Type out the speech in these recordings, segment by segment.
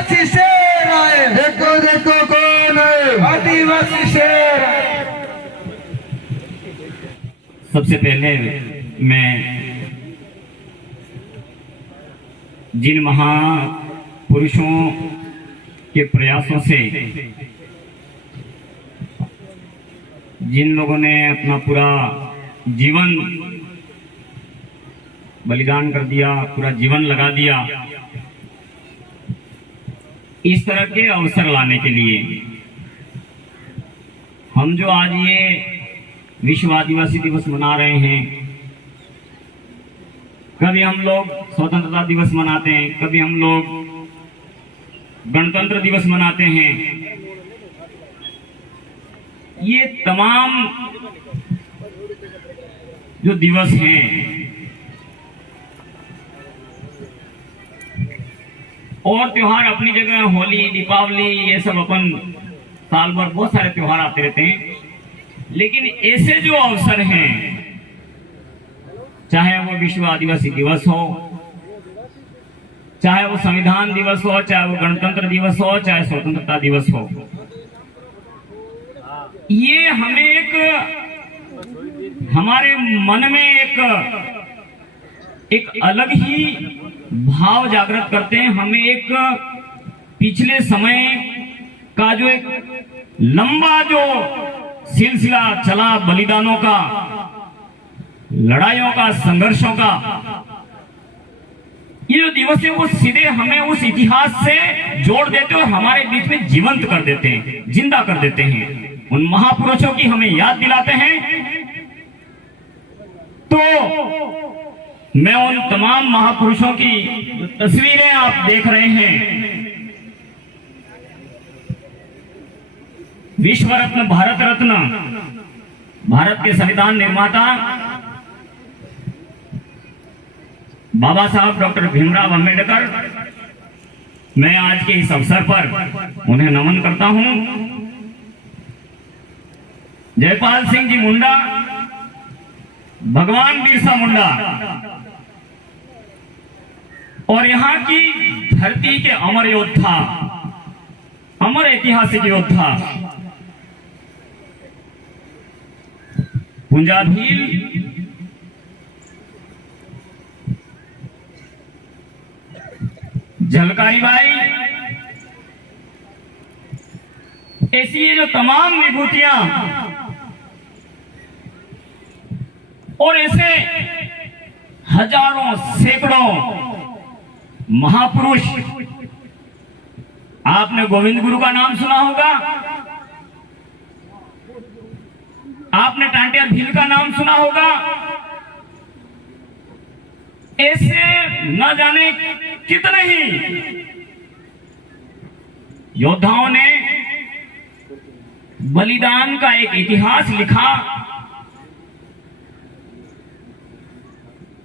आदिवासी शेर आए, देखो देखो कौन है, आदिवासी शेर आए। सबसे पहले मैं जिन महापुरुषों के प्रयासों से जिन लोगों ने अपना पूरा जीवन बलिदान कर दिया, पूरा जीवन लगा दिया इस तरह के अवसर लाने के लिए, हम जो आज ये विश्व आदिवासी दिवस मना रहे हैं, कभी हम लोग स्वतंत्रता दिवस मनाते हैं, कभी हम लोग गणतंत्र दिवस मनाते हैं। ये तमाम जो दिवस हैं और त्योहार अपनी जगह, होली, दीपावली, ये सब अपन साल भर बहुत सारे त्योहार आते रहते हैं, लेकिन ऐसे जो अवसर हैं, चाहे वो विश्व आदिवासी दिवस हो, चाहे वो संविधान दिवस हो, चाहे वो गणतंत्र दिवस हो, चाहे स्वतंत्रता दिवस हो, ये हमें हमारे मन में एक अलग ही भाव जागृत करते हैं। हमें एक पिछले समय का जो एक लंबा जो सिलसिला चला बलिदानों का, लड़ाइयों का, संघर्षों का, ये जो दिवस है वो सीधे हमें उस इतिहास से जोड़ देते और हमारे बीच में जीवंत कर देते हैं, जिंदा कर देते हैं। उन महापुरुषों की हमें याद दिलाते हैं। तो मैं उन तमाम महापुरुषों की जो तस्वीरें आप देख रहे हैं, विश्व रत्न, भारत रत्न, भारत के संविधान निर्माता बाबा साहब डॉक्टर भीमराव अंबेडकर, मैं आज के इस अवसर पर उन्हें नमन करता हूं। जयपाल सिंह जी मुंडा, भगवान बिरसा मुंडा और यहाँ की धरती के अमर योद्धा, अमर ऐतिहासिक योद्धा पुंजाभील, झलकारी बाई, ऐसी ये जो तमाम विभूतियां और ऐसे हजारों सैकड़ों महापुरुष, आपने गोविंद गुरु का नाम सुना होगा, आपने टांटिया भील का नाम सुना होगा। ऐसे न जाने कितने ही योद्धाओं ने बलिदान का एक इतिहास लिखा,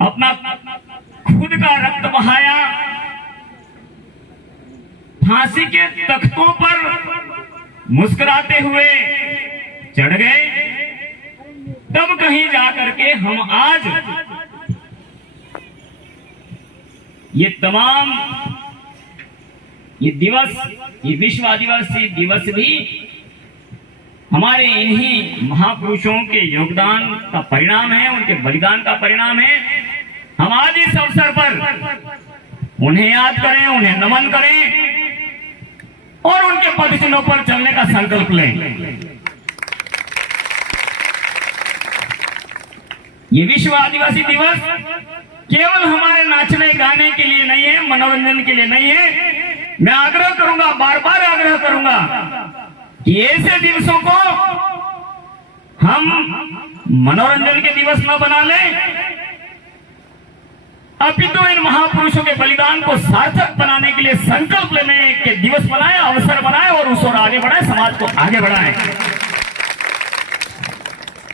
अपना खुद का रक्त बहाया, फांसी के तख्तों पर मुस्कुराते हुए चढ़ गए। तब कहीं जाकर के हम आज ये तमाम ये दिवस, ये विश्व आदिवासी दिवस भी हमारे इन्हीं महापुरुषों के योगदान का परिणाम है, उनके बलिदान का परिणाम है। हम आज इस अवसर पर उन्हें याद करें, उन्हें नमन करें और उनके पद चिन्हों पर चलने का संकल्प लें। ये विश्व आदिवासी दिवस केवल हमारे नाचने गाने के लिए नहीं है, मनोरंजन के लिए नहीं है। मैं आग्रह करूंगा, बार बार आग्रह करूंगा कि ऐसे दिवसों को हम मनोरंजन के दिवस न बना लें, अपितु इन महापुरुषों के बलिदान को सार्थक बनाने के लिए संकल्प लेने के दिवस बनाएं, अवसर बनाएं और उस ओर आगे बढ़ाएं, समाज को आगे बढ़ाएं।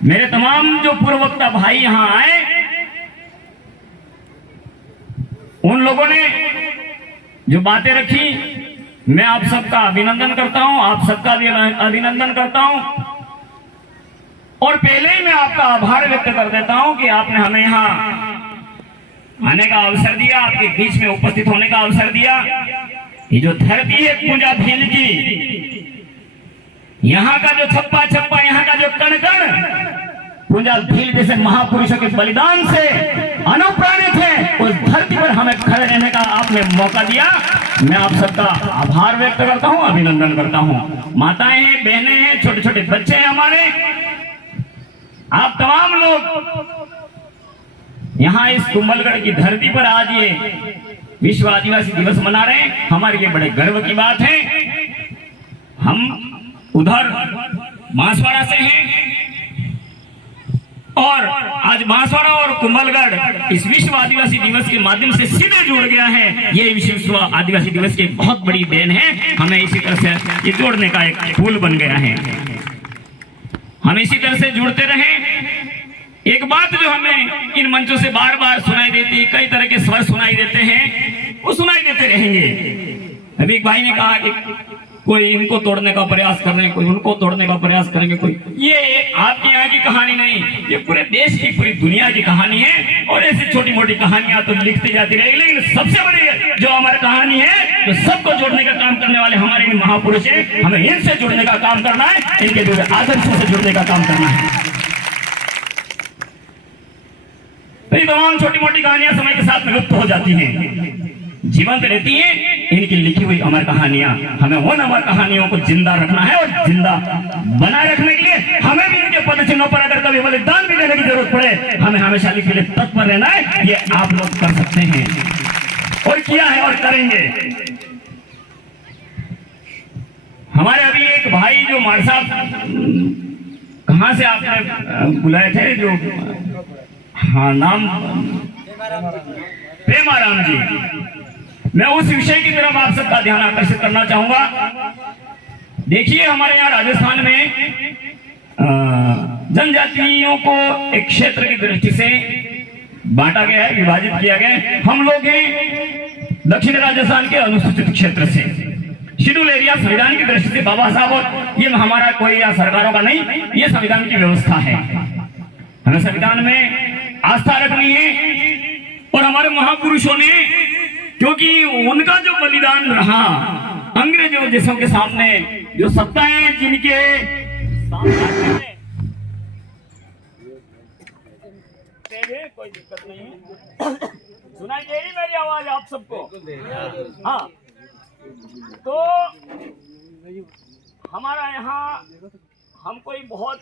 मेरे तमाम जो पूर्ववक्ता भाई यहां आए, उन लोगों ने जो बातें रखी, मैं आप सबका अभिनंदन करता हूं, आप सबका भी अभिनंदन करता हूं और पहले ही मैं आपका आभार व्यक्त कर देता हूं कि आपने हमें यहां आने का अवसर दिया, आपके बीच में उपस्थित होने का अवसर दिया। ये जो धरती है पूजा भील की, यहाँ का जो छप्पा छप्पा, यहाँ का जो कण कण पूजा भील जैसे महापुरुषों के बलिदान से अनुप्राणित है। उस धरती पर हमें खड़े रहने का आपने मौका दिया। मैं आप सबका आभार व्यक्त करता हूँ, अभिनंदन करता हूँ। माताएं हैं, बहनें हैं, छोटे छोटे बच्चे हैं हमारे, आप तमाम लोग यहाँ इस कुंभलगढ़ की धरती पर आज ये विश्व आदिवासी दिवस मना रहे हैं। हमारे लिए बड़े गर्व की बात है। हम उधर बांसवाड़ा से हैं और आज बांसवाड़ा और कुंभलगढ़ इस विश्व आदिवासी दिवस के माध्यम से सीधे जुड़ गया है। ये विश्व आदिवासी दिवस की बहुत बड़ी देन है। हमें इसी तरह से ये जोड़ने का एक पुल बन गया है। हम इसी तरह से जुड़ते रहें। एक बात जो हमें इन मंचों से बार बार सुनाई देती, कई तरह के स्वर सुनाई देते हैं, वो सुनाई देते रहेंगे। अभी एक भाई ने कहा कि कोई इनको तोड़ने का प्रयास कर रहे हैं, कोई उनको तोड़ने का प्रयास करेंगे, कोई। ये आपके यहाँ की कहानी नहीं, ये पूरे देश की, पूरी दुनिया की कहानी है। और ऐसी छोटी मोटी कहानियां तो लिखती जाती रहेगी, लेकिन सबसे बड़ी जो हमारी कहानी है, जो सबको जोड़ने का काम करने वाले हमारे इन महापुरुष हैं, हमें इनसे जुड़ने का काम करना है, इनके जो आदर्शों से जुड़ने का काम करना है। ये तमाम छोटी मोटी कहानियां समय के साथ विलुप्त हो जाती हैं, जीवंत रहती हैं इनकी लिखी हुई अमर कहानियां। हमें उन अमर कहानियों को जिंदा रखना है और जिंदा बनाए रखने के लिए हमें भी इनके पद चिन्हों पर अगर कभी बलिदान भी देने की जरूरत पड़े, हमें हमेशा के लिए तत्पर रहना है। ये आप लोग कर सकते हैं और किया है और करेंगे। हमारे अभी एक भाई जो मार साहब कहां से आपने बुलाए थे, जो हाँ नाम प्रेमाराम जी, मैं उस विषय की तरफ आप सबका ध्यान आकर्षित करना चाहूंगा। देखिए हमारे यहाँ राजस्थान में जनजातियों को एक क्षेत्र की दृष्टि से बांटा गया है, विभाजित किया गया है। हम लोग हैं दक्षिण राजस्थान के अनुसूचित क्षेत्र से, शेड्यूल एरिया। संविधान की दृष्टि से बाबा साहब, और ये हमारा कोई या सरकारों का नहीं, ये संविधान की व्यवस्था है। हमें संविधान में आस्था रखनी है। और हमारे महापुरुषों ने, क्योंकि उनका जो बलिदान रहा, अंग्रेजों जैसों के सामने जो सत्ताएं जिनके सामने, कोई दिक्कत नहीं है, सुनाई दे रही मेरी आवाज आप सबको? हाँ, तो हमारा यहाँ हम कोई बहुत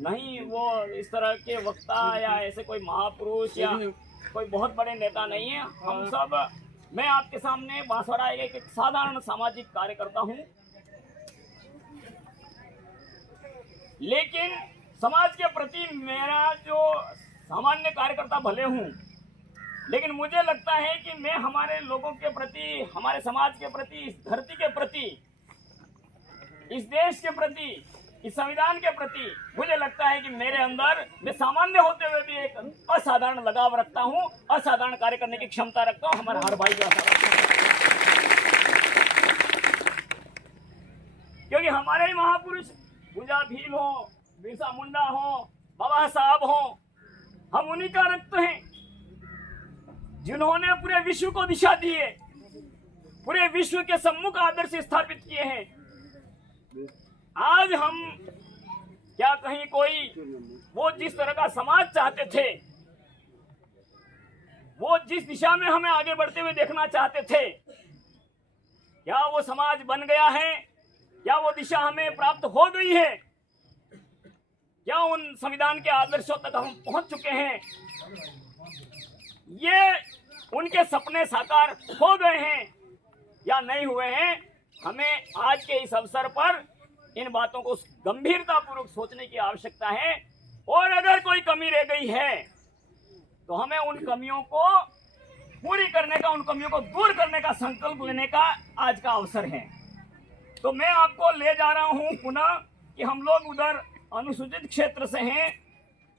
नहीं वो इस तरह के वक्ता या ऐसे कोई महापुरुष या कोई बहुत बड़े नेता नहीं है। हम सब, मैं आपके सामने बांसवाड़ा एक साधारण सामाजिक कार्यकर्ता हूँ, लेकिन समाज के प्रति मेरा जो सामान्य कार्यकर्ता भले हूँ, लेकिन मुझे लगता है कि मैं हमारे लोगों के प्रति, हमारे समाज के प्रति, इस धरती के प्रति, इस देश के प्रति, इस संविधान के प्रति मुझे लगता है कि मेरे अंदर, मैं सामान्य होते हुए भी एक असाधारण लगाव रखता हूं, असाधारण कार्य करने की क्षमता रखता हूं। हमारा हर भाई क्योंकि हमारे ही महापुरुष पूजा भील हो, बिरसा मुंडा हो, बाबा साहब हो, हम उन्हीं का रक्त हैं जिन्होंने पूरे विश्व को दिशा दी है, पूरे विश्व के सम्मुख आदर्श स्थापित किए हैं। आज हम क्या कहीं कोई वो जिस तरह का समाज चाहते थे, वो जिस दिशा में हमें आगे बढ़ते हुए देखना चाहते थे, क्या वो समाज बन गया है? क्या वो दिशा हमें प्राप्त हो गई है? क्या उन संविधान के आदर्शों तक हम पहुंच चुके हैं? ये उनके सपने साकार हो गए हैं या नहीं हुए हैं? हमें आज के इस अवसर पर इन बातों को गंभीरता पूर्वक सोचने की आवश्यकता है। और अगर कोई कमी रह गई है तो हमें उन कमियों को पूरी करने का, उन कमियों को दूर करने का संकल्प लेने का आज का अवसर है। तो मैं आपको ले जा रहा हूं पुनः कि हम लोग उधर अनुसूचित क्षेत्र से हैं।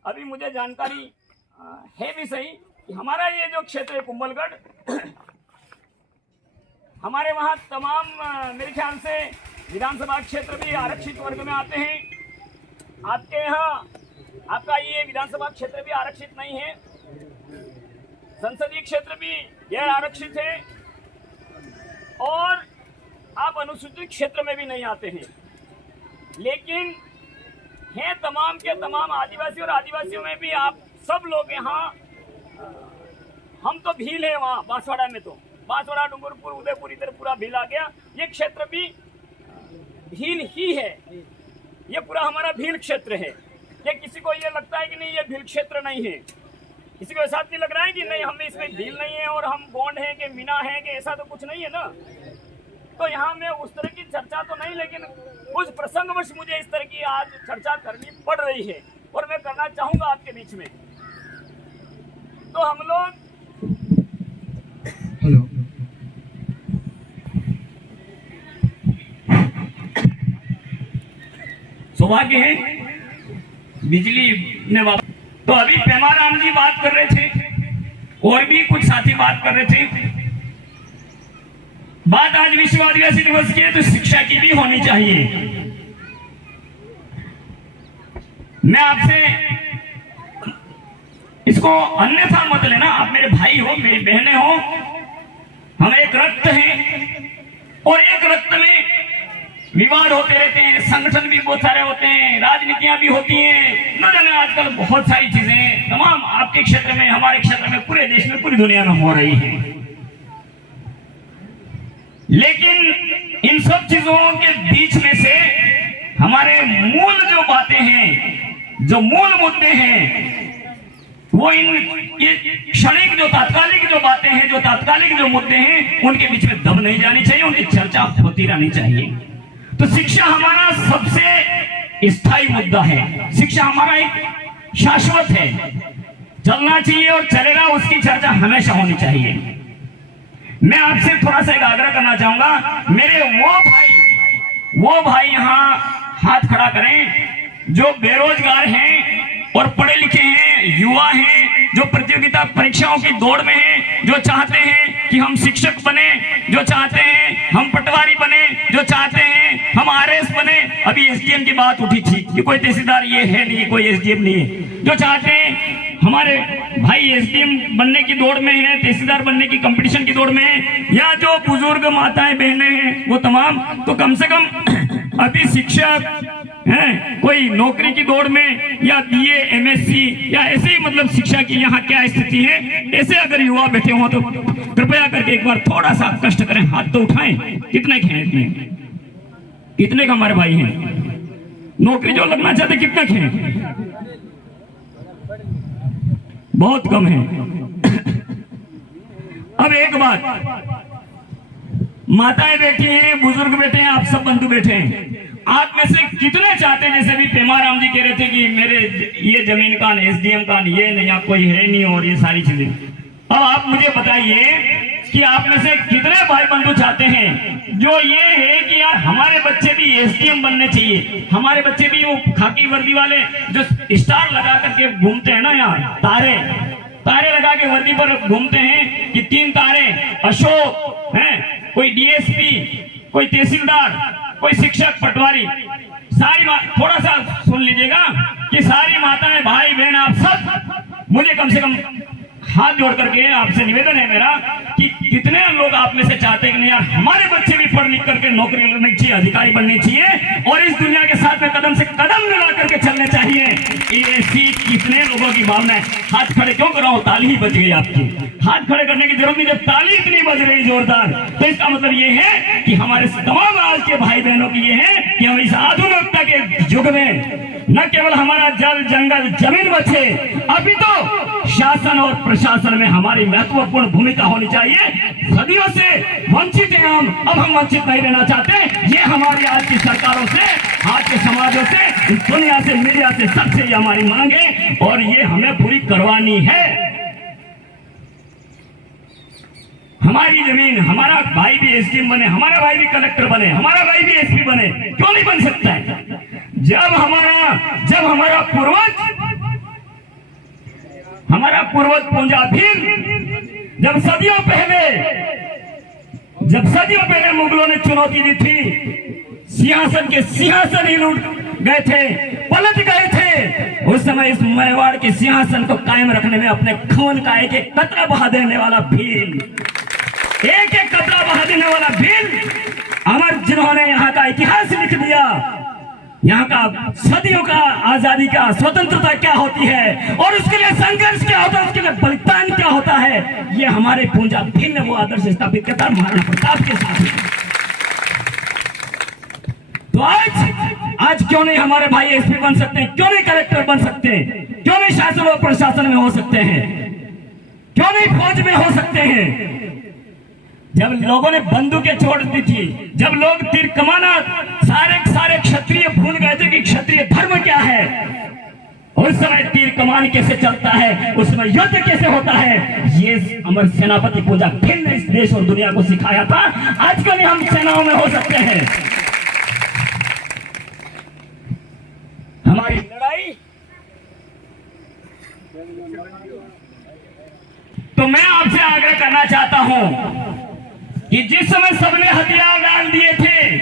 अभी मुझे जानकारी है भी सही कि हमारा ये जो क्षेत्र है कुंभलगढ़, हमारे वहाँ तमाम मेरे ख्याल से विधानसभा क्षेत्र भी आरक्षित वर्ग में आते हैं। आपके यहाँ आपका ये विधानसभा क्षेत्र भी आरक्षित नहीं है, संसदीय क्षेत्र भी गैर आरक्षित है अनुसूचित क्षेत्र में भी नहीं आते हैं, लेकिन हैं तमाम के तमाम आदिवासी, और आदिवासियों में भी आप सब लोग यहाँ, हम तो भील है वहाँ बांसवाड़ा में, तो बांसवाड़ा, डूंगरपुर, उदयपुर, इधर पूरा भील आ गया। ये क्षेत्र भी भील ही है, ये पूरा हमारा भील क्षेत्र है। ये किसी को ये लगता है कि नहीं ये भील क्षेत्र नहीं है, किसी को ऐसा नहीं लग रहा है कि नहीं हमें इसमें भील नहीं है और हम गोंड हैं कि मीना हैं कि ऐसा तो कुछ नहीं है ना। तो यहाँ में उस तरह की चर्चा तो नहीं, लेकिन कुछ प्रसंगवश मुझे इस तरह की आज चर्चा करनी पड़ रही है और मैं करना चाहूंगा आपके बीच में। तो हम लोग हेलो, सौभाग्य है बिजली ने तो अभी पेमाराम जी बात कर रहे थे और भी कुछ साथी बात कर रहे थे। बात आज विश्व आदिवासी दिवस की है तो शिक्षा की भी होनी चाहिए। मैं आपसे इसको अन्यथा मत लेना, आप मेरे भाई हो, मेरी बहनें हो, हम एक रक्त हैं और एक रक्त में विवाद होते रहते हैं, संगठन भी बहुत सारे होते हैं, राजनीतियां भी होती हैं, न जाने आजकल बहुत सारी चीजें तमाम आपके क्षेत्र में, हमारे क्षेत्र में, पूरे देश में, पूरी दुनिया में हो रही हैं। लेकिन इन सब चीजों के बीच में से हमारे मूल जो बातें हैं, जो मूल मुद्दे हैं, वो ये क्षणिक जो तात्कालिक जो बातें हैं, जो तात्कालिक जो मुद्दे हैं, उनके बीच में दब नहीं जानी चाहिए, उनकी चर्चा होती रहनी चाहिए। तो शिक्षा हमारा सबसे स्थायी मुद्दा है, शिक्षा हमारा एक शाश्वत है, चलना चाहिए और चलेगा, उसकी चर्चा हमेशा होनी चाहिए। मैं आपसे थोड़ा सा एक आग्रह करना चाहूंगा, मेरे वो भाई यहाँ हाथ खड़ा करें जो बेरोजगार हैं और पढ़े लिखे हैं, युवा हैं, जो प्रतियोगिता परीक्षाओं की दौड़ में हैं, जो चाहते हैं कि हम शिक्षक बने, जो चाहते हैं हम पटवारी बने, जो चाहते हैं हम आरएस बने। अभी एसडीएम की बात उठी थी कि कोई तहसीलदार ये है नहीं, कोई एसडीएम नहीं है। जो चाहते हैं हमारे भाई एसडीएम बनने की दौड़ में है, तहसीलदार बनने की कंपटीशन की दौड़ में है, या जो बुजुर्ग माताएं बहनें हैं वो तमाम, तो कम से कम अभी शिक्षक हैं, कोई नौकरी की दौड़ में, या बीए, एमएससी, या ऐसे ही मतलब शिक्षा की यहाँ क्या स्थिति है, ऐसे अगर युवा बैठे हो तो कृपया करके एक बार थोड़ा सा कष्ट करें, हाथ तो उठाएं। कितने के हैं, कितने का हमारे भाई हैं नौकरी जो लगना चाहते, कितने के हैं? बहुत कम है। अब एक बात, माताएं बैठी हैं, बुजुर्ग बैठे हैं, आप सब बंधु बैठे हैं, आप में से कितने चाहते हैं, जैसे भी पेमाराम जी कह रहे थे कि मेरे ये जमीन का एसडीएम का ये नहीं, आप कोई है नहीं और ये सारी चीजें। अब आप मुझे बताइए कि आप में से कितने भाई बंधु चाहते हैं जो ये है कि यार हमारे बच्चे भी एसडीएम बनने चाहिए, हमारे बच्चे भी वो खाकी वर्दी वाले जो स्टार लगा करके घूमते हैं ना, यहाँ तारे लगा के वर्दी पर घूमते हैं कि 3 तारे, अशोक हैं, कोई डीएसपी, कोई तहसीलदार, कोई शिक्षक, पटवारी, सारी थोड़ा सा सुन लीजिएगा कि सारी माताएं, भाई बहन, आप सब मुझे कम से कम हाथ जोड़ करके आपसे निवेदन है मेरा कि कितने लोग आप में से चाहते हैं कि नहीं यार हमारे बच्चे भी पढ़ लिख करके नौकरी करनी चाहिए, अधिकारी बननी चाहिए और इस दुनिया के साथ में कदम से कदम मिला करके चलने चाहिए। ऐसी कितने लोगों की भावना है? हाथ खड़े क्यों कर रहा हूं? ताली ही बज गई आपकी, हाथ खड़े करने की जरूरत नहीं, जब ताली इतनी बज रही जोरदार तो इसका मतलब ये है कि हमारे तमाम आज के भाई बहनों की ये है कि हम इस आधुनिकता के युग में न केवल हमारा जल, जंगल, जमीन बचे, अभी तो शासन और प्रशासन में हमारी महत्वपूर्ण भूमिका होनी चाहिए। सदियों से वंचित हैं हम, अब हम वंचित नहीं रहना चाहते। ये हमारी आज की सरकारों से, आज के समाजों से, दुनिया से, मीडिया से, सबसे ये हमारी मांग है और ये हमें पूरी करवानी है। हमारी जमीन, हमारा भाई भी एसडीएम बने, हमारा भाई भी कलेक्टर बने, हमारा भाई भी एसपी बने, क्यों नहीं बन सकता है? जब हमारा पूर्वज पूंजा भील, जब सदियों पहले मुगलों ने चुनौती दी थी, सिंहासन ही लूट गए थे, पलट गए थे, उस समय इस मेवाड़ के सिंहासन को कायम रखने में अपने खून का एक एक कतरा बहा देने वाला भील, एक एक कतरा बहा देने वाला भील, अमर का इतिहास लिख दिया। यहाँ का सदियों का आजादी का स्वतंत्रता क्या होती है और उसके लिए संघर्ष क्या होता है, उसके लिए बलिदान क्या होता है, ये हमारे पूंजा भिन्न वो आदर्श स्थापित करता महाराणा प्रताप के साथ। तो आज क्यों नहीं हमारे भाई एसपी बन सकते हैं, क्यों नहीं कलेक्टर बन सकते हैं, क्यों नहीं शासन और प्रशासन में हो सकते हैं, क्यों नहीं फौज में हो सकते हैं। जब लोगों ने बंदूकें छोड़ दी थी, जब लोग तीर कमाना सारे क्षत्रिय भूल गए थे कि क्षत्रिय धर्म क्या है, उस समय तीर कमान कैसे चलता है, उस समय युद्ध कैसे होता है, ये अमर सेनापति पूजा भिन्न इस देश और दुनिया को सिखाया था। आज क्यों नहीं हम सेनाओं में हो सकते हैं। हमारी लड़ाई तो मैं आपसे आग्रह करना चाहता हूं कि जिस समय सबने हथियार डाल दिए थे,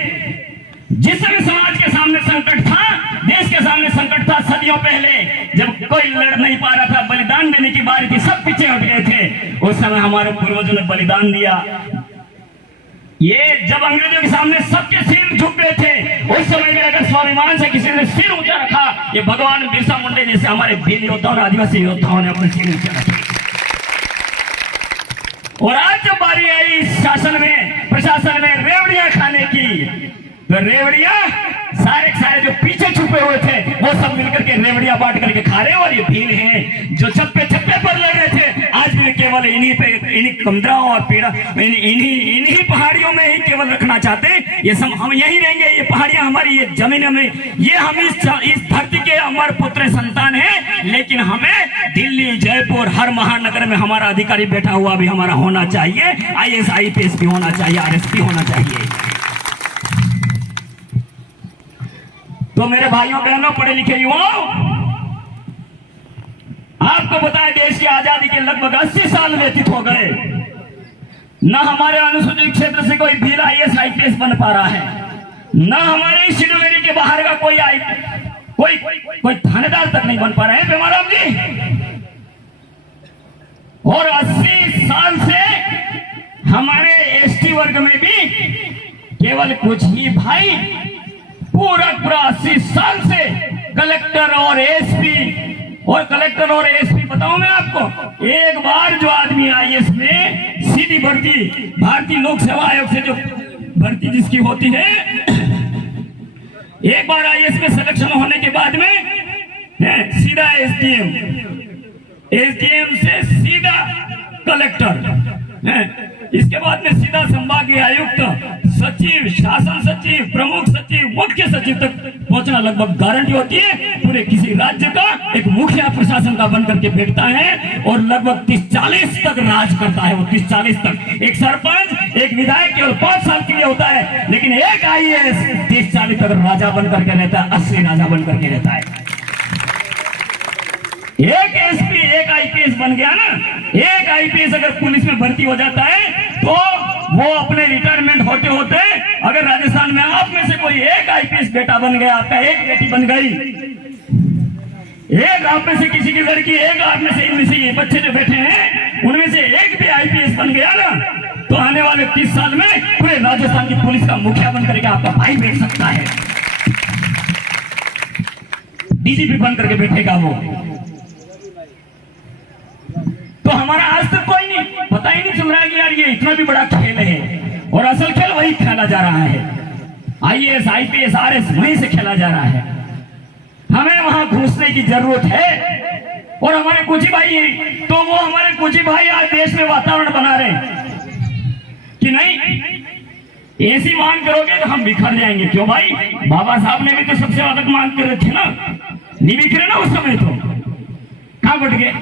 जिस समय समाज के सामने संकट था, देश के सामने संकट था, सदियों पहले जब कोई लड़ नहीं पा रहा था, बलिदान देने की बारी थी, सब पीछे हट गए थे, उस समय हमारे पूर्वजों ने बलिदान दिया। ये जब अंग्रेजों के सामने सबके सिर झुक गए थे, उस समय में अगर स्वाभिमान से किसी ने सिर ऊंचा रखा, ये भगवान बिरसा मुंडा जैसे हमारे वीर योद्धाओं, आदिवासी योद्धाओं ने अपने सिर ऊंचा रखे। और आज जब बारी आई शासन में, प्रशासन में रेवड़ियां खाने की, तो रेवड़ियां सारे जो पीछे छुपे हुए थे वो सब मिलकर के रेवड़ियां बांट करके खा रहे हैं। और ये भील हैं जो छप्पे पर लड़ रहे थे, आज भी केवल इन्हीं कमदराओं और पीड़ा इन्हीं पहाड़ियों में ही केवल रखना चाहते हैं। ये सब हम यही रहेंगे, ये पहाड़ियां हमारी, ये जमीन में, ये हम इस धरती के अमर पुत्र संतान हैं। लेकिन हमें दिल्ली, जयपुर, हर महानगर में हमारा अधिकारी बैठा हुआ भी हमारा होना चाहिए, IAS IPS भी होना चाहिए, RSP होना चाहिए। तो मेरे भाइयों बहनों, पढ़े लिखे युवाओं, आपको बताया देश की आजादी के लगभग 80 साल व्यतीत हो गए, न हमारे अनुसूचित क्षेत्र से कोई भी IAS IPS बन पा रहा है, न हमारे शेड्यूल एरिया के बाहर का कोई थानेदार तक नहीं बन पा रहे हैं पेमाराम जी। और 80 साल से हमारे ST वर्ग में भी केवल कुछ ही भाई पूरा 80 साल से कलेक्टर और एसपी बताऊं मैं आपको, एक बार जो आदमी IAS में सीधी भर्ती, भारतीय लोक सेवा आयोग से जो भर्ती जिसकी होती है, एक बार IAS में सिलेक्शन होने के बाद में सीधा SDM से सीधा कलेक्टर, इसके बाद में सीधा संभागीय आयुक्त, सचिव, शासन सचिव, प्रमुख सचिव, मुख्य सचिव तक पहुंचना लगभग गारंटी होती है। पूरे किसी राज्य का एक मुखिया प्रशासन का बनकर के बैठता है और लगभग 30-40 तक राज करता है। वो 30-40 तक, एक सरपंच, एक विधायक केवल 5 साल के लिए होता है, लेकिन एक IAS 30-40 तक राजा बनकर के रहता है, असली राजा बनकर के रहता है। एक SP, एक IPS बन गया ना, एक IPS अगर पुलिस में भर्ती हो जाता है तो वो अपने रिटायरमेंट होते होते, अगर राजस्थान में आप में से कोई एक IPS बेटा बन गया, आपका एक बेटी बन गई, एक आप में से किसी की लड़की, एक आप में से इनमें से ये बच्चे जो बैठे हैं उनमें से एक भी IPS बन गया ना, तो आने वाले 30 साल में पूरे राजस्थान की पुलिस का मुखिया बन करके आपका भाई बैठ सकता है, DGP बन करके बैठेगा वो। तो हमारा आज तक कोई नहीं, पता ही नहीं चल रहा है कि यार ये इतना भी बड़ा खेल है, और असल खेल वही खेला जा रहा है, IAS IPS RS वहीं से खेला जा रहा है। हमें वहां घुसने की जरूरत है। और हमारे कुछ ही भाई हैं, तो वो हमारे कुछ ही भाई आज देश में वातावरण बना रहे हैं कि नहीं ऐसी मांग करोगे तो हम बिखर जाएंगे। क्यों भाई, बाबा साहब ने भी तो सबसे ज्यादा मांग कर रहे थे ना, नहीं बिखरे ना उस समय, तो कहां बढ़ गए।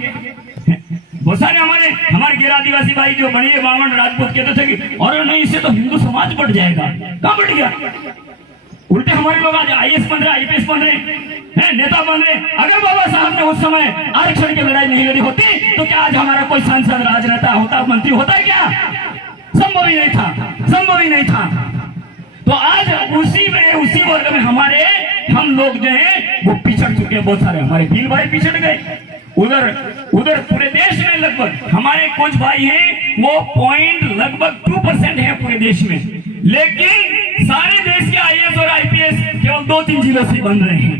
बहुत सारे हमारे गैर आदिवासी भाई जो बड़े बामन राजपूत कहते थे कि और नहीं, इससे तो हिंदू समाज बढ़ जाएगा। कहां बढ़ गया, उल्टे हमारे लोग आज IAS बन रहे, IPS बन रहे हैं, नेता बन रहे। अगर बाबा साहब ने उस समय आरक्षण की लड़ाई नहीं लड़ी होती तो क्या आज हमारा कोई सांसद, राजनेता होता, मंत्री होता क्या? संभव ही नहीं था, संभव ही नहीं था। तो आज उसी वर्ग में हम लोग जो है वो पिछड़ चुके हैं। बहुत सारे हमारे भील भाई पिछड़ गए, उधर पूरे देश में लगभग हमारे कुछ भाई हैं वो लगभग 2% है पूरे देश में, लेकिन सारे देश के IAS 2-3 जिलों से बन रहे हैं।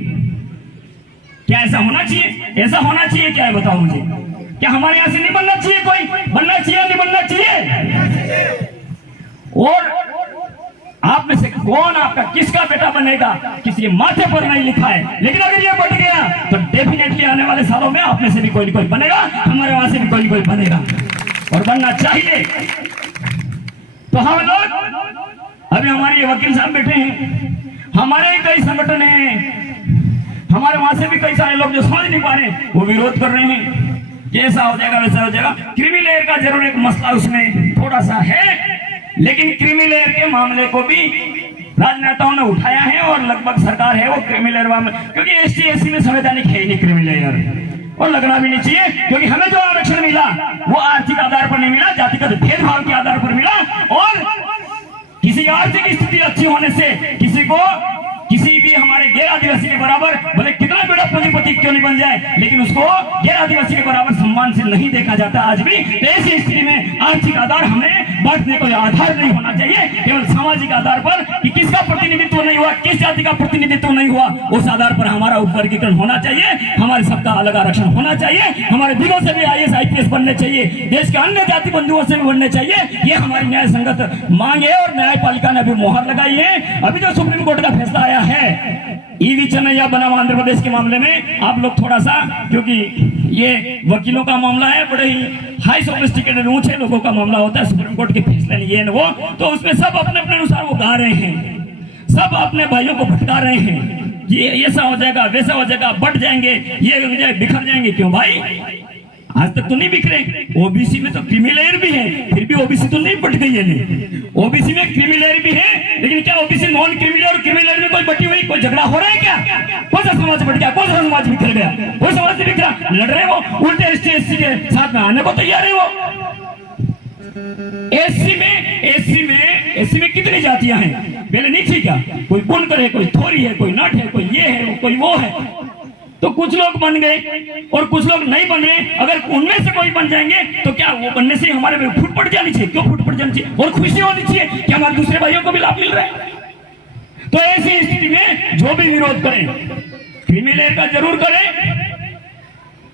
क्या ऐसा होना चाहिए? ऐसा होना चाहिए क्या है बताओ मुझे? क्या हमारे यहाँ से नहीं बनना चाहिए? कोई बनना चाहिए नहीं बनना चाहिए? और आप में से कौन आपका किसका बेटा बनेगा किसी माथे पर नहीं लिखा है, लेकिन अगर ये बढ़ गया तो डेफिनेटली आने वाले सालों में आप में से भी कोई ना कोई बनेगा, हमारे वहां से भी कोई ना कोई बनेगा और बनना चाहिए। तो हम लोग अभी हमारे ये वकील साहब बैठे हैं, हमारे ही कई संगठन हैं, हमारे वहां से भी कई सारे लोग जो समझ नहीं पा रहे वो विरोध कर रहे हैं। जैसा हो जाएगा वैसा हो जाएगा। क्रीमी लेयर का जरूर एक मसला उसमें थोड़ा सा है, लेकिन क्रीमी लेयर के मामले को भी राजनेताओं ने उठाया है और लगभग सरकार है वो क्रीमी लेयर मामले, क्योंकि एसटी एससी में संवैधानिक है ही नहीं क्रीमी लेयर और लगना भी नहीं चाहिए, क्योंकि हमें जो आरक्षण मिला वो आर्थिक आधार पर नहीं मिला, जातिगत भेदभाव के आधार पर मिला। और किसी आर्थिक स्थिति अच्छी होने से किसी भी हमारे गैर आदिवासी के बराबर भले कितना बड़ा पूंजीपति क्यों नहीं बन जाए, लेकिन उसको गैर आदिवासी के बराबर सम्मान से नहीं देखा जाता आज भी। तो ऐसी स्थिति में आर्थिक आधार हमें बांटने को आधार नहीं होना चाहिए, केवल सामाजिक आधार पर कि किसका प्रतिनिधित्व नहीं हुआ, किस जाति का प्रतिनिधित्व नहीं हुआ, उस आधार पर हमारा उपवर्गीकरण होना चाहिए, हमारे सबका अलग आरक्षण होना चाहिए, हमारे दिलों से भी IAS IPS बनने चाहिए, देश के अन्य जाति बंधुओं से भी बनने चाहिए। ये हमारी न्याय संगत मांग है और न्यायपालिका ने अभी मोहर लगाई है। अभी जो सुप्रीम कोर्ट का फैसला आया है ईवी चन्नैया बनाम आंध्र प्रदेश के मामले में, आप लोग थोड़ा सा, क्योंकि ये वकीलों का मामला है, बड़े ही हाई सोफिस्टिकेटेड ऊंचे लोगों का मामला होता है, सुप्रीम कोर्ट के फैसले नहीं है वो, तो उसमें सब अपने अपने अनुसार वो गा रहे हैं, सब अपने भाइयों को भटका रहे हैं, ये ऐसा हो जाएगा वैसा हो जाएगा, बट जाएंगे, ये बिखर जाएंगे। क्यों भाई? आज तक तो नहीं बिखरे। ओबीसी में तो क्रीमी लेयर भी है, फिर भी ओबीसी तो नहीं बट गई है। ओबीसी में क्रीमी लेयर भी है, लेकिन क्या ओबीसी नॉन क्रीमी लेयर और क्रीमी लेयर में कोई बटी हुई कोई झगड़ा हो रहा है क्या? कौन सा समाज बट गया? कौन सा समाज बिखर गया? कोई समाज नहीं बिखरा, लड़ रहे वो, उल्टे एसटी एससी के साथ में आने को तैयार है वो। एससी में कितनी जातियां हैं? पहले नहीं थी क्या? कोई बुनकर है, कोई थोरी है, कोई नट है, कोई ये है, कोई वो है। तो कुछ लोग बन गए और कुछ लोग नहीं बन रहे। अगर उनमें से कोई बन जाएंगे तो क्या वो बनने से हमारे में फूट पड़ जानी चाहिए? क्यों फूट पड़ जानी चाहिए? और खुशी होनी चाहिए कि हमारे दूसरे भाइयों को भी लाभ मिल रहा है। तो ऐसी स्थिति में जो भी विरोध करें, क्रीमी लेयर का जरूर करें,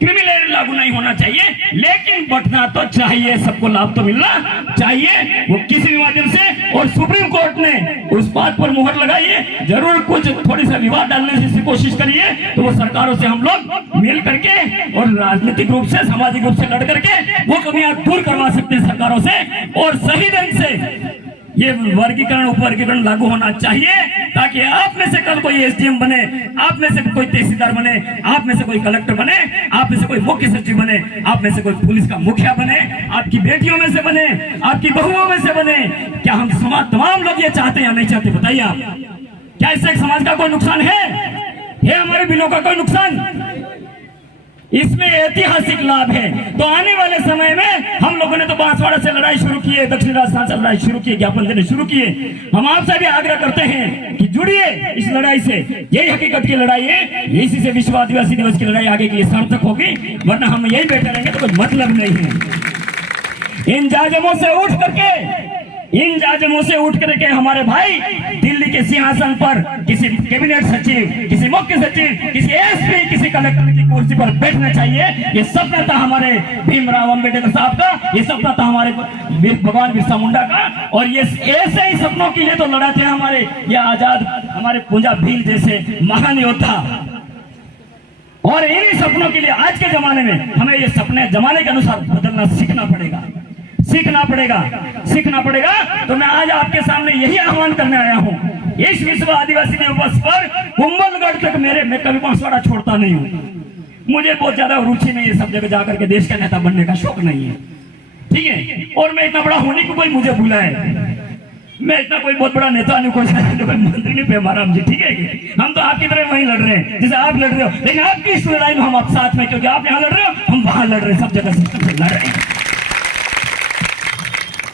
क्रीमी लेयर लागू नहीं होना चाहिए, लेकिन बंटना तो चाहिए, सबको लाभ तो मिलना चाहिए, वो किसी भी माध्यम से। और सुप्रीम कोर्ट ने उस बात पर मुहर लगाई है, जरूर कुछ थोड़ी सा विवाद डालने की कोशिश करिए, तो वो सरकारों से हम लोग मिल करके और राजनीतिक रूप से, सामाजिक रूप से लड़ करके वो कमियां दूर करवा सकते हैं सरकारों से, और सही ढंग से ये वर्गीकरण उपवर्गीकरण लागू होना चाहिए, ताकि आप में से कल कोई एसडीएम बने, आप में से कोई तहसीलदार बने, आप में से कोई कलेक्टर बने, आप में से कोई मुख्य सचिव बने, आप में से कोई पुलिस का मुखिया बने, आपकी बेटियों में से बने, आपकी बहुओं में से बने। क्या हम समाज तमाम लोग ये चाहते हैं या नहीं चाहते? बताइए आप। क्या इससे समाज का कोई नुकसान है हमारे बिलों का कोई नुकसान? इसमें ऐतिहासिक लाभ है। तो आने वाले समय में हम लोगों ने तो बांसवाड़ा से लड़ाई शुरू की है, दक्षिण राजस्थान से लड़ाई शुरू की है, ज्ञापन देने शुरू किए। हम आपसे भी आग्रह करते हैं कि जुड़िए इस लड़ाई से, यही हकीकत की लड़ाई है, इसी से विश्व आदिवासी दिवस की लड़ाई आगे की सार्थक होगी, वरना हम यही बैठे रहेंगे तो कोई मतलब नहीं है। इन जाजमों से उठ करके हमारे भाई दिल्ली के सिंहासन पर किसी कैबिनेट सचिव, किसी मुख्य सचिव, किसी एसपी, किसी कलेक्टर की कुर्सी पर बैठना चाहिए। ये सपना था हमारे भीमराव अंबेडकर साहब का, ये सपना था हमारे भगवान बिरसा मुंडा का, और ये ऐसे ही सपनों के लिए तो लड़ा थे हमारे ये आजाद, हमारे पूंजा भील जैसे महान योद्धा। और इन्हीं सपनों के लिए आज के जमाने में हमें ये सपने जमाने के अनुसार बदलना सीखना पड़ेगा। तो मैं आज आपके सामने यही आह्वान करने आया हूँ। इस विश्व आदिवासी दिवस पर कुंभलगढ़ तक मैं कभी बांसवाड़ा छोड़ता नहीं हूँ। मुझे बहुत ज्यादा रुचि नहीं है सब जगह जाकर के देश का नेता बनने का शौक नहीं है, ठीक है। और मैं इतना बड़ा होने को कोई मुझे भूला है, मैं इतना कोई बहुत बड़ा नेता नहीं, कोई मंत्री नहीं पेमाराम जी, ठीक है। हम तो आपकी तरह वहीं लड़ रहे हैं जैसे आप लड़ रहे हो, लेकिन आपकी इस लड़ाई में हम आप साथ में, क्योंकि आप यहाँ लड़ रहे हो, हम वहां लड़ रहे हैं, सब जगह से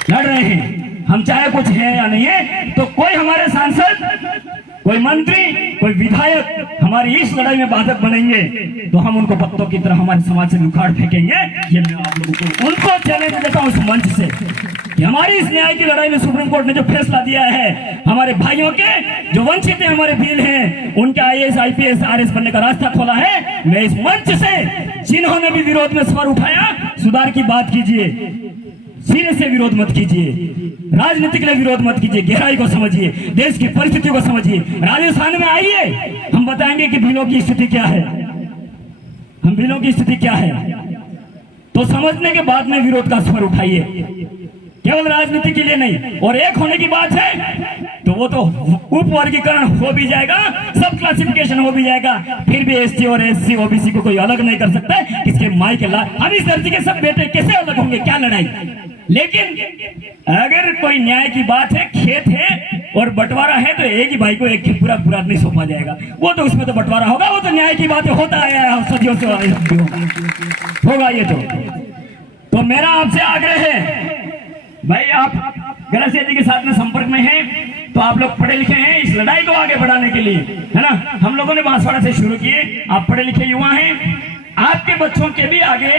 लड़ रहे हैं। हम चाहे कुछ है या नहीं है, तो कोई हमारे सांसद, कोई मंत्री, कोई विधायक हमारी इस लड़ाई में बाधक बनेंगे तो हम उनको पत्तों की तरह हमारे समाज से उखाड़ फेंकेंगे। ये मैं आप लोगों को उनको चैलेंज देता हूं उस मंच से। कि हमारी इस न्याय की लड़ाई में सुप्रीम कोर्ट ने जो फैसला दिया है, हमारे भाइयों के जो वंचित हैं, हमारे भील हैं, उनके IAS IPS RS बनने का रास्ता खोला है। मैं इस मंच से जिन्होंने भी विरोध में स्वर उठाया, सुधार की बात कीजिए, सिरे से विरोध मत कीजिए, राजनीति के लिए विरोध मत कीजिए, गहराई को समझिए, देश की परिस्थितियों को समझिए। राजस्थान में आइए, हम बताएंगे कि भीलों की स्थिति क्या है, हम भीलों की स्थिति क्या है। तो समझने के बाद में विरोध का स्वर उठाइए, केवल राजनीति के लिए नहीं। और एक होने की बात है तो वो तो उप वर्गीकरण हो भी जाएगा, सब क्लासिफिकेशन हो भी जाएगा, फिर भी ST और SC OBC को कोई अलग नहीं कर सकता है। किसके माई के लाल, हम इस धरती के सब बेटे कैसे अलग होंगे, क्या लड़ाई। लेकिन अगर कोई न्याय की बात है, खेत है और बंटवारा है, तो एक ही भाई को एक पूरा पूरा नहीं सौंपा जाएगा। वो तो उसमें तो बंटवारा होगा, वो तो न्याय की बात होता आया है सदियों से होगा ये तो मेरा आपसे आग्रह है भाई, आप गलत सेठी के साथ में संपर्क में हैं तो आप लोग पढ़े लिखे हैं, इस लड़ाई को आगे बढ़ाने के लिए, है ना। हम लोगों ने बांसवाड़ा से शुरू किए, आप पढ़े लिखे युवा हैं, आपके बच्चों के भी आगे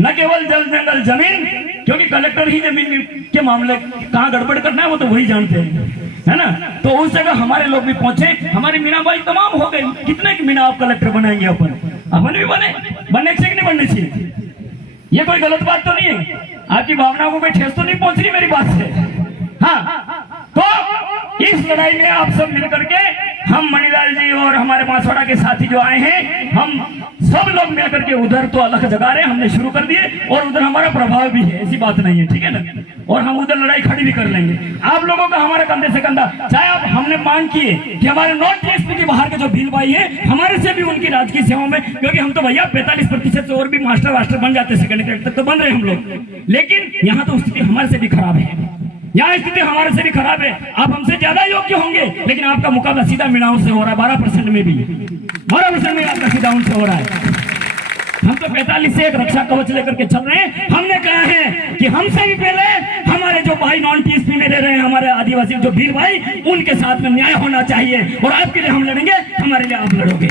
न केवल जल जंगल जमीन, क्योंकि कलेक्टर ही जमीन के मामले कहाँ गड़बड़ करना है वो तो वही जानते हैं, है ना। तो उस जगह हमारे लोग भी पहुंचे, हमारी मीनाबाई तमाम हो गई। कितने की मीना आप कलेक्टर बनाएंगे, अपन भी बनने चाहिए कि नहीं बनने चाहिए, ये कोई गलत बात तो नहीं है। आपकी भावनाओं को कोई ठेस तो नहीं पहुंच रही मेरी बात से। हाँ, तो इस लड़ाई में आप सब मिलकर के, हम मणिलाल जी और हमारे बांसवाड़ा के साथी जो आए हैं, हम सब लोग मिलकर के उधर तो अलग जगा रहे, हमने शुरू कर दिए और उधर हमारा प्रभाव भी है, ऐसी बात नहीं है, ठीक है ना। और हम उधर लड़ाई खड़ी भी कर लेंगे। आप लोगों का हमारे कंधे से कंधा, चाहे आप हमने मांग किए कि हमारे नॉन TSP के बाहर के जो भील भाई है, हमारे से भी उनकी राजकीय सेवाओं में, क्योंकि हम तो भैया 45% से और भी मास्टर बन जाते, सेकंड ग्रेड तक तो बन रहे हम लोग। लेकिन यहाँ तो स्थिति हमारे से भी खराब है, यहाँ स्थिति हमारे से भी खराब है। आप हमसे ज्यादा योग्य होंगे, लेकिन आपका मुकाबला सीधा मीणाओं से हो रहा है, 12% में भी 12% में आपका सीधा उनसे हो रहा है। हम तो 45 से एक रक्षा कवच लेकर के चल रहे हैं। हमने कहा है कि हमसे भी पहले हमारे जो भाई नॉन TSP में रह रहे हैं, हमारे आदिवासी जो भील भाई, उनके साथ में न्याय होना चाहिए। और आपके लिए हम लड़ेंगे, हमारे लिए आप लड़ोगे,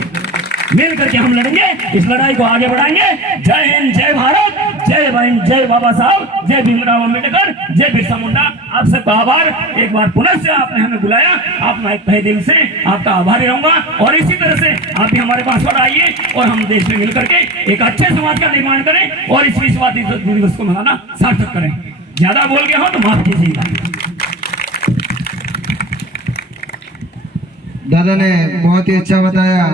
मिल करके हम लड़ेंगे, इस लड़ाई को आगे बढ़ाएंगे। जय हिंद, जय भारत, जय बहन, जय बाबा साहब, जय भीमराव अम्बेडकर, जय बिरसा मुंडा। आप सबका आभार, एक बार पुनः से आपने हमें बुलाया, आप मैं तहे दिल से आपका आभारी रहूंगा। और इसी तरह से आप भी हमारे पास आइए और हम देश में मिलकर के एक अच्छे समाज का निर्माण करें और इस विश्व दिवस को मनाना सार्थक करें। ज्यादा बोल गया हो तो माफ कीजिएगा। दादा ने बहुत ही अच्छा बताया।